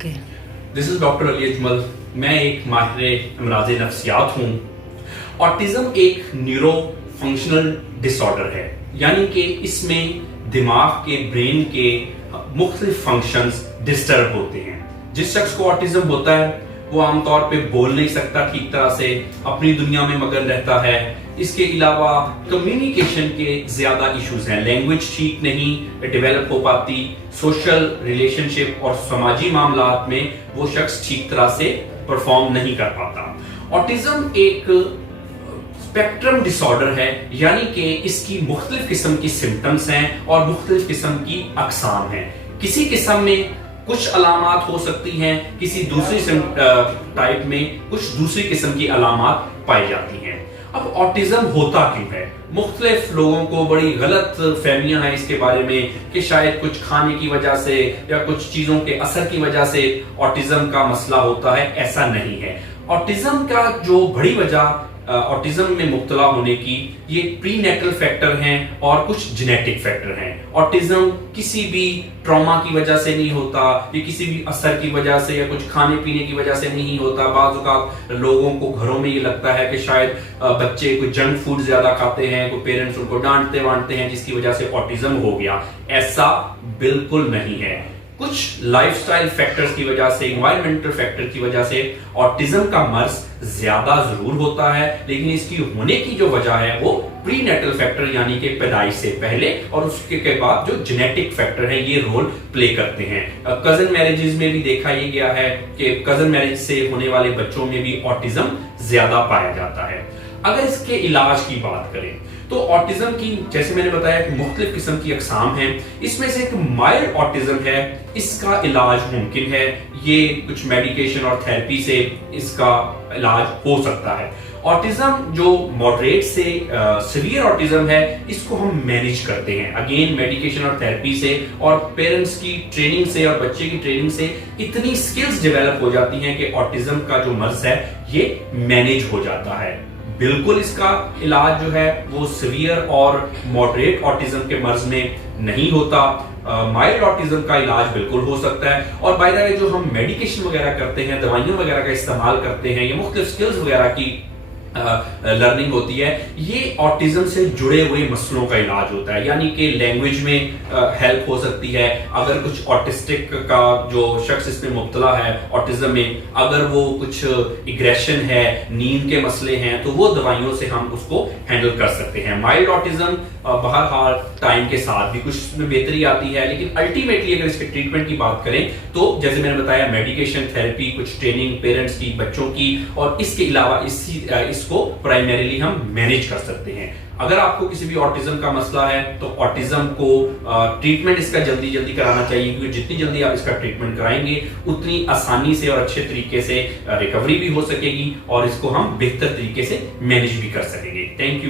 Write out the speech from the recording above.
Okay. This is doctor Ali Ajmal. मैं एक माहिर अमराज नफ्सियात हूँ। ऑटिज्म एक न्यूरो फंक्शनल डिसऑर्डर है, यानी कि इसमें दिमाग के ब्रेन के मुख्तलिफ फंक्शंस डिस्टर्ब होते हैं। जिस शख्स को ऑटिज्म होता है वो आमतौर पे बोल नहीं सकता ठीक तरह से, अपनी दुनिया में मगन रहता है। इसके अलावा कम्युनिकेशन के ज्यादा इश्यूज हैं, लैंग्वेज ठीक नहीं डेवलप हो पाती, सोशल रिलेशनशिप और समाजी मामलात में वो शख्स ठीक तरह से परफॉर्म नहीं कर पाता। ऑटिज्म एक स्पेक्ट्रम डिसऑर्डर है, यानी कि इसकी मुख्तलिफ किस्म की सिम्टम्स हैं और मुख्तलिफ किस्म की अकसाम हैं। किसी किस्म में कुछ अलामात हो सकती हैं, किसी दूसरी टाइप में कुछ दूसरी किस्म की अलामात पाई जाती हैं। अब ऑटिज्म होता क्यों है? मुख्तलिफ लोगों को बड़ी गलत फहमियां हैं इसके बारे में कि शायद कुछ खाने की वजह से या कुछ चीजों के असर की वजह से ऑटिज्म का मसला होता है। ऐसा नहीं है। ऑटिज्म का जो बड़ी वजह ऑटिज्म में मुब्तला होने की ये प्रीनेटल फैक्टर हैं और कुछ जेनेटिक फैक्टर हैं। ऑटिज्म किसी भी ट्रॉमा की वजह से नहीं होता, ये किसी भी असर की वजह से या कुछ खाने पीने की वजह से नहीं होता। बाज़ औक़ात लोगों को घरों में ये लगता है कि शायद बच्चे कोई जंक फूड ज्यादा खाते हैं, कोई पेरेंट्स उनको डांटते वांटते हैं जिसकी वजह से ऑटिज्म हो गया। ऐसा बिल्कुल नहीं है। कुछ लाइफस्टाइल फैक्टर्स की वजह से, एनवायरमेंटल फैक्टर की वजह से ऑटिज्म का मर्ज ज्यादा जरूर होता है, लेकिन इसकी होने की जो वजह है वो प्रीनेटल फैक्टर यानी कि पैदाइश से पहले और उसके के बाद जो जेनेटिक फैक्टर है ये रोल प्ले करते हैं। कजन मैरिजेस में भी देखा ये गया है कि कजन मैरिज से होने वाले बच्चों में भी ऑटिज्म ज्यादा पाया जाता है। अगर इसके इलाज की बात करें तो ऑटिज्म की, जैसे मैंने बताया, कि मुख्तलिफ किस्म की अकसाम हैं। इसमें से एक माइल्ड ऑटिज्म है, इसका इलाज मुमकिन है। ये कुछ मेडिकेशन और थेरेपी से इसका इलाज हो सकता है। ऑटिज्म जो मॉडरेट से सीवियर ऑटिज्म है इसको हम मैनेज करते हैं अगेन मेडिकेशन और थेरेपी से, और पेरेंट्स की ट्रेनिंग से और बच्चे की ट्रेनिंग से इतनी स्किल्स डेवलप हो जाती हैं कि ऑटिज्म का जो मर्ज है ये मैनेज हो जाता है। बिल्कुल इसका इलाज जो है वो सीवियर और मॉडरेट ऑटिज्म के मर्ज में नहीं होता। माइल्ड ऑटिज्म का इलाज बिल्कुल हो सकता है। और बाय द वे जो हम मेडिकेशन वगैरह करते हैं, दवाइयों वगैरह का इस्तेमाल करते हैं, ये मुख्तलिफ स्किल्स वगैरह की लर्निंग होती है, ये ऑटिज्म से जुड़े हुए मसलों का इलाज होता है। यानी कि लैंग्वेज में हेल्प हो सकती है। अगर कुछ ऑटिस्टिक का जो शख्स इसमें मुब्तला है ऑटिज्म में, अगर वो कुछ एग्रेशन है, नींद के मसले हैं, तो वो दवाइयों से हम उसको हैंडल कर सकते हैं। माइल्ड ऑटिज्म बहरहाल टाइम के साथ भी कुछ में बेहतरी आती है, लेकिन अल्टीमेटली अगर इसके ट्रीटमेंट की बात करें तो जैसे मैंने बताया मेडिकेशन, थेरेपी, कुछ ट्रेनिंग पेरेंट्स की, बच्चों की, और इसके अलावा इसको प्राइमरीली हम मैनेज कर सकते हैं। अगर आपको किसी भी ऑटिज्म का मसला है तो ऑटिज्म को ट्रीटमेंट इसका जल्दी जल्दी कराना चाहिए, क्योंकि जितनी जल्दी आप इसका ट्रीटमेंट कराएंगे उतनी आसानी से और अच्छे तरीके से रिकवरी भी हो सकेगी और इसको हम बेहतर तरीके से मैनेज भी कर सकेंगे। Thank you.